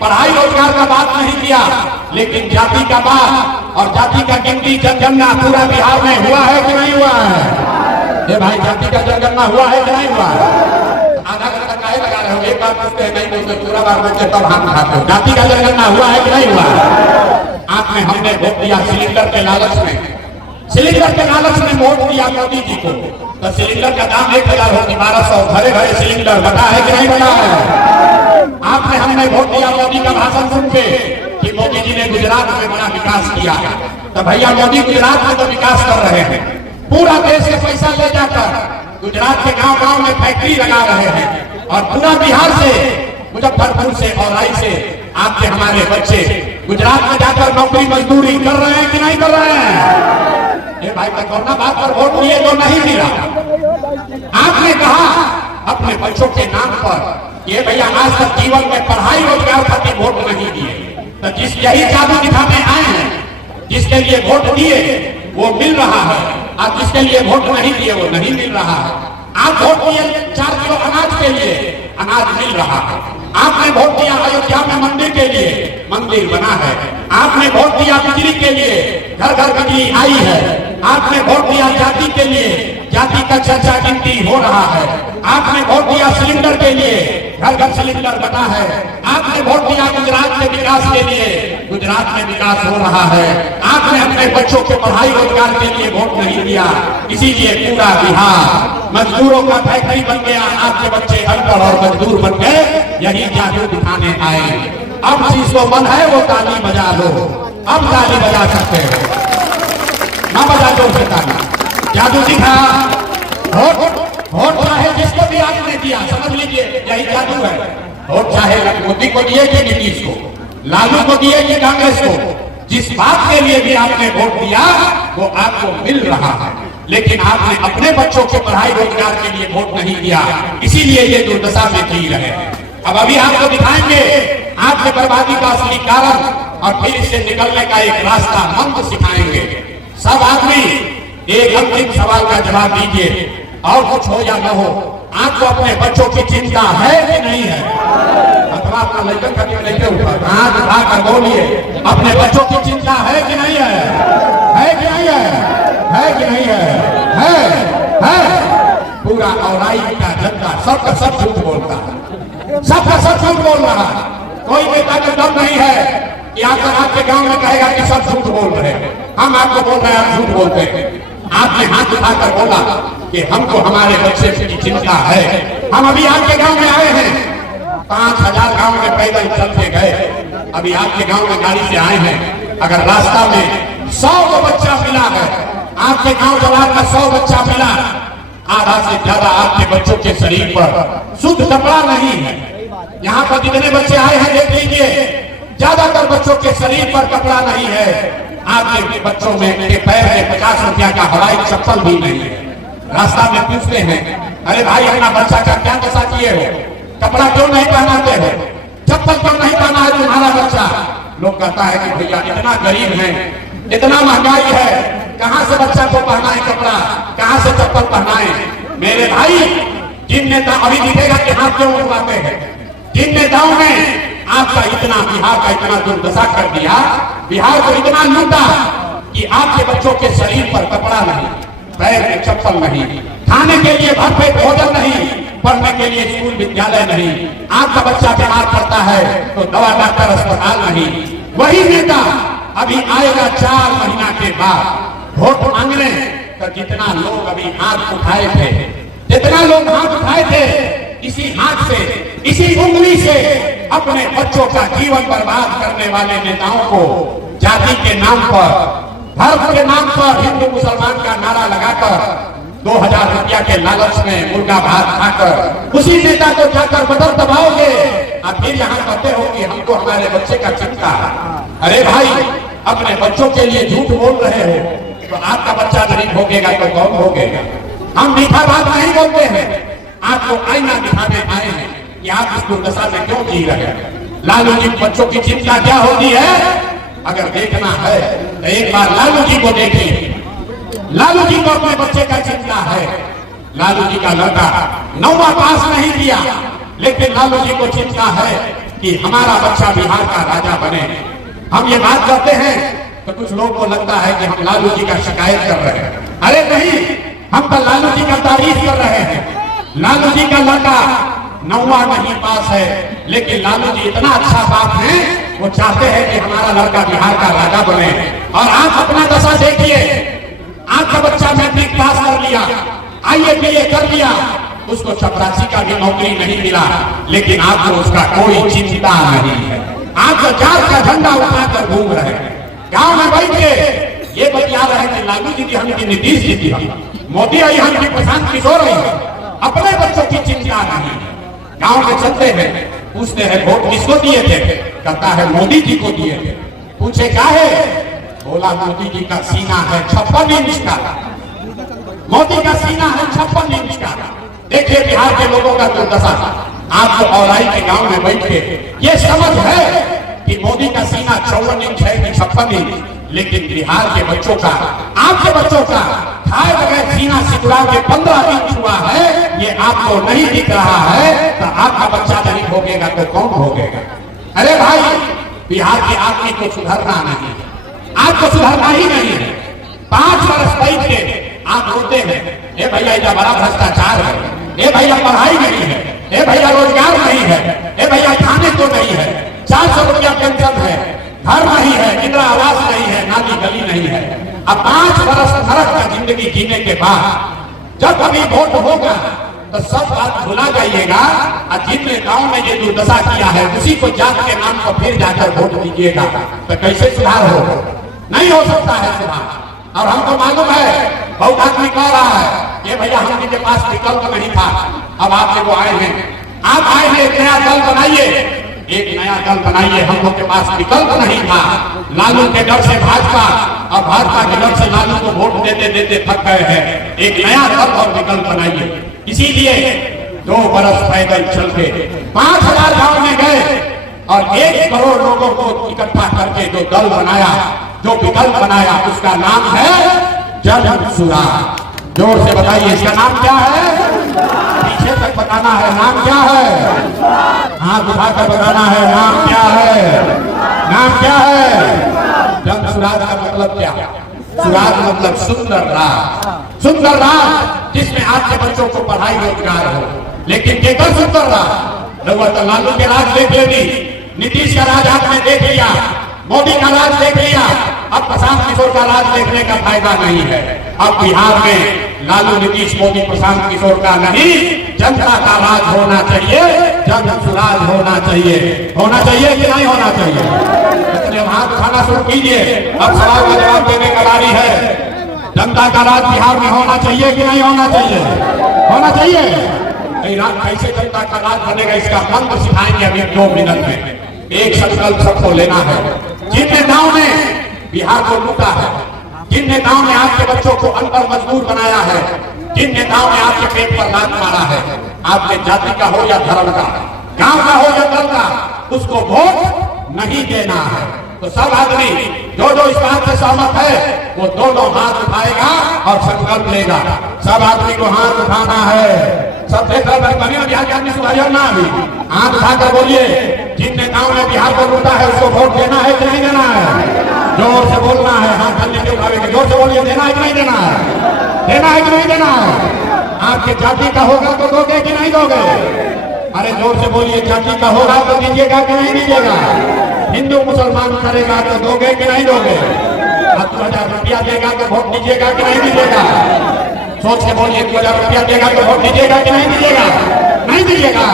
पढ़ाई रोजगार का बात नहीं किया, लेकिन जाति का बात और जाति का गिनती जनगणना पूरा बिहार में हुआ है कि नहीं हुआ है? ये भाई जाति का जनगणना हुआ है कि नहीं हुआ है? आधा घंटा काहे लगा रहे हो? एक बार पूछते हैं, नहीं बोलते, पूरा बार बोलते तब हाथ उठाते हो। जाति का जनगणना हुआ है कि नहीं हुआ है? आप में हमने वोट दिया सिलेंडर के लालच में, सिलेंडर के लालच में वोट दिया मोदी जी को, तो सिलेंडर का दाम 1000 होगी 1200, घरे घरे सिलेंडर बता है कि नहीं बता है? आपने हमने वोट दिया मोदी का भाषण सुन के कि मोदी जी ने गुजरात में बड़ा विकास किया, तो भैया मोदी गुजरात में तो विकास कर रहे हैं, पूरा देश से पैसा ले जाकर गुजरात के गांव गांव में फैक्ट्री लगा रहे हैं, और पूरा बिहार से, मुजफ्फरपुर से, औराई से आपके हमारे बच्चे गुजरात में जाकर नौकरी मजदूरी कर रहे हैं कि नहीं कर रहे हैं? ये भाई कोरोना बात पर वोट दिए तो नहीं मिला। आपने कहा अपने बच्चों के नाम पर, ये भैया आज तक जीवन में पढ़ाई रोजगार खातिर वोट नहीं दिए, तो जिस यही जादू दिखाने आए हैं, जिसके लिए वोट दिए वो मिल रहा है, आप जिसके लिए वोट नहीं दिए वो नहीं मिल रहा है। आप वोट दिए 4 किलो अनाज के लिए, अनाज मिल रहा है। आपने वोट दिया अयोध्या में मंदिर के लिए, मंदिर बना है। आपने वोट दिया बिजली के लिए, घर घर बिजली आई है। आपने वोट दिया जाति के लिए, जाति का चर्चा गिनती हो रहा है। आपने वोट दिया सिलेंडर के लिए, घर घर सिलेंडर बना है। आपने वोट दिया गुजरात के विकास के लिए, गुजरात में विकास हो रहा है। आपने अपने बच्चों के पढ़ाई रोजगार के लिए वोट नहीं दिया, इसीलिए पूरा बिहार मजदूरों का फैक्ट्री बन गया। आपके बच्चे अनपढ़ और मजदूर बन गए, यही जादू दिखाने आए। अब चीज को मन है वो ताली बजा लो, अब ताली बजा सकते हो, ना बजा दो से ताली। जादू दिखा, वोट चाहे जिसको भी आपने दिया, समझ लीजिए यही जादू है। वोट चाहे मोदी को दिए कि नीतीश को, लालू को दिए कि कांग्रेस को, जिस बात के लिए भी आपने वोट दिया वो आपको मिल रहा है, लेकिन आपने अपने बच्चों के पढ़ाई रोजगार के लिए वोट नहीं दिया, इसीलिए ये दुर्दशा में जी रहे हैं। अब अभी आपको दिखाएंगे आपके बर्बादी का असली कारण, और फिर इससे निकलने का एक रास्ता मंत्र सिखाएंगे। सब आदमी एक अंतिम सवाल का जवाब दीजिए, और कुछ हो या न हो, आपको अपने बच्चों की चिंता है कि नहीं है? अथवा अपना लड़का कभी लेके ऊपर हाथ उठाकर बोलिए, अपने बच्चों की चिंता है कि नहीं है? है कि नहीं है? है कि नहीं है? है। पूरा औराई का जनता सबका सब झूठ बोलता है, सबका सब झूठ बोल रहा है। कोई बेटा का दम नहीं है कि आकर आपके गांव में कहेगा कि सब झूठ बोल रहे हैं। हम आपको बोल रहे हैं आप झूठ बोलते हैं। आपने हाथ उठाकर बोला कि हमको हमारे बच्चे की चिंता है। हम अभी आपके गांव में आए हैं, 5000 गांव में पैदल चल के गए, अभी आपके गांव में गाड़ी से आए हैं। अगर रास्ता में 100 को बच्चा मिला है, आपके गांव जवान का 100 बच्चा मिला, आधा से ज्यादा आपके बच्चों के शरीर पर शुद्ध कपड़ा नहीं है। यहाँ पर जितने बच्चे आए हैं देख लीजिए, ज्यादातर बच्चों के शरीर पर कपड़ा नहीं है। आपके बच्चों में के पैर में 50 रुपया का हवाई चप्पल भी नहीं है। रास्ता में पूछते हैं, अरे भाई अपना बच्चा का क्या दशा किए हो, कपड़ा क्यों नहीं पहनाते हो, चप्पल क्यों नहीं पहना है तुम्हारा बच्चा? लोग कहता है कि भैया इतना गरीब है, इतना महंगाई है, कहाँ से बच्चा को पहनाए कपड़ा, कहाँ से चप्पल पहनाए? मेरे भाई, जिन नेता अभी दिखेगा कि हाथ क्यों उठाते हैं, जिन नेताओं ने आपका इतना, बिहार का इतना दुर्दशा कर दिया, बिहार को इतना लूटा कि आपके बच्चों के शरीर पर कपड़ा नहीं, पैर में चप्पल नहीं, खाने के लिए भरपेट भोजन नहीं, पढ़ने के लिए स्कूल विद्यालय नहीं। आपका बच्चा बीमार पड़ता है तो दवा डॉक्टर अस्पताल नहीं। वही नेता अभी आएगा 4 महीना के बाद वोट मांगने, तो जितना लोग अभी हाथ उठाए थे, जितना लोग हाथ उठाए थे, इसी हाथ से, इसी उंगली से अपने बच्चों का जीवन बर्बाद करने वाले नेताओं को जाति के नाम पर, धर्म के नाम पर, हिंदू मुसलमान का नारा लगाकर 2000 रुपया के लालच में मुर्गा भात खाकर उसी नेता को जाकर बदल दबाओगे, और फिर यहाँ कहते हो कि हमको हमारे बच्चे का चिंता है। अरे भाई, अपने बच्चों के लिए झूठ बोल रहे हो तो आपका बच्चा गरीब होगेगा तो कौन होगेगा? हम मीठा बात नहीं बोलते हैं, आपको आईना दिखाने आए हैं कि आप इस दुर्दशा में क्यों जी रहे हैं। लालू जी बच्चों की चिंता क्या होती है, अगर देखना है तो एक बार लालू जी को देखिए। लालू जी को अपने बच्चे का चिंता है। लालू जी का लड़का 9वां पास नहीं किया, लेकिन लालू जी को चिंता है कि हमारा बच्चा बिहार का राजा बने। हम ये बात करते हैं तो कुछ लोगों को लगता है कि हम लालू जी का शिकायत कर रहे हैं। अरे नहीं, हम तो लालू जी का तारीफ कर रहे हैं। लालू जी का लड़का 9वां नहीं पास है, लेकिन लालू जी इतना अच्छा बाप है, वो चाहते हैं कि हमारा लड़का बिहार का राजा बने। और आप अपना दशा देखिए, आपका बच्चा मैट्रिक पास कर लिया, IAPA कर लिया, उसको चपरासी का भी नौकरी नहीं मिला, लेकिन आपको उसका कोई चिंता नहीं है। आप तो जात का झंडा उठाकर घूम रहे हैं, गांव में बैठ के ये बतिया रहे हैं कि लालू जी की हमकी, नीतीश जी की, मोदी आई हमकी, प्रशांत किशोर आई, अपने बच्चों की चिंता नहीं है। गांव में चलते हैं, पूछते हैं वोट किसको दिए थे, कहता है मोदी जी को दिए थे। पूछे क्या है, बोला मोदी जी का सीना है 56 इंच का, मोदी का सीना है 56 इंच का। देखिए बिहार के लोगों का दुर्दशा। आपको औराई के गांव में बैठ के ये समझ है कि मोदी का सीना 54 इंच है कि 56 इंच, लेकिन बिहार के बच्चों का, आपके बच्चों का खाए बगैर सीना सिकुड़ा के 15 इंच हुआ है, ये आपको नहीं दिख रहा है। तो आपका बच्चा नहीं भोगेगा तो कौन भोगेगा? अरे भाई, बिहार के आदमी को सुधरना नहीं है, आपको सुधरना ही नहीं है। 5 वर्ष बैठ के आप रोते हैं, ए भैया इतना बड़ा भ्रष्टाचार है, ए भैया पढ़ाई नहीं है, ए भैया रोजगार नहीं है, ए भैया खाने को नहीं है, 400 रुपया पेंशन है, घर नहीं है, इंदिरा आवास नहीं है, नाली गली नहीं है। अब 5 वर्ष नरक का जिंदगी जीने के बाद जब अभी वोट होगा तो सब बात भुला जाइएगा, और जिनने गांव में ये दुर्दशा किया है उसी को जात के नाम पर फिर जाकर वोट दीजिएगा, तो कैसे सुधार होगा? नहीं हो सकता है सुधार। और हमको मालूम है, बहुत आदमी कह रहा है ये भैया हम के पास विकल्प नहीं था, अब आप लोग आए हैं, आप आए हैं, एक नया दल बनाइए, एक नया दल बनाइए। हम लोग के पास विकल्प नहीं था, लालू के डर से भाजपा और भाजपा के डर से लालू को वोट देते देते थक गए हैं। एक नया दल और विकल्प बनाइए। इसीलिए 2 बरस पैदल चल के 5000 गांव में गए और 1 करोड़ लोगों को इकट्ठा करके जो दल बनाया, जो विकल्प बनाया, उसका नाम है जन सुराज। जोर से बताइए, इसका नाम क्या है? पीछे तक बताना है, नाम क्या है? हाथ उठाकर बताना है, नाम क्या है? नाम क्या है? जन सुराज का मतलब क्या? सुराज मतलब सुंदर राज, सुंदर राज जिसमें आपके बच्चों को पढ़ाई रोजगार हो। लेकिन केकर सुंदर राज? लोग तो लालू के राज देख लेगी, नीतीश का राज आपने देख लिया, मोदी का राज देख लिया, अब प्रशांत किशोर का राज देखने का फायदा नहीं है। अब बिहार में लालू, नीतीश, मोदी, प्रशांत किशोर का नहीं, जनता का राज होना चाहिए, जन सुराज होना चाहिए। होना चाहिए कि नहीं होना चाहिए? इसलिए हाथ उठाना शुरू कीजिए। अब सवाल का जवाब देने का बारी है। जनता का राज बिहार में होना चाहिए कि नहीं होना चाहिए? होना चाहिए। कैसे जनता का राज बनेगा, इसका मंत्र सिखाएंगे अभी 2 मिनट में। एक संकल्प सबको लेना है। जिन नेताओं ने बिहार को लूटा है, जिन नेताओं ने आपके बच्चों को अनपढ़ मजबूर बनाया है, जिन नेताओं ने आपके पेट पर लात मारा है, आपके जाति का हो या धर्म का, गांव का हो या दल का, उसको वोट नहीं देना है। तो सब आदमी जो इस बात से सहमत है वो दोनों हाथ उठाएगा और संकल्प लेगा। सब आदमी को हाथ उठाना है। सब देख रहे बिहार के आदमी सुधारियो ना, अभी हाथ उठाकर बोलिए, जिन नेताओं ने बिहार को लूटा है उसको वोट देना है कि नहीं देना है? जोर से बोलना है, हाथ धरने के उठावे, जोर से बोलिए, देना है कि नहीं देना है? देना है कि नहीं देना है? आपके जाति का होगा तो दोगे कि नहीं दोगे? अरे जोर से बोलिए, जाति का होगा तो दीजिएगा कि नहीं दीजिएगा? हिंदू मुसलमान करेगा तो दोगे कि नहीं दोगे? 2000 रुपया देगा तो वोट दीजिएगा कि नहीं दीजिएगा? सोच के बोलिए, 2000 रुपया देगा तो वोट दीजिएगा कि नहीं दीजिएगा? नहीं दीजिएगा।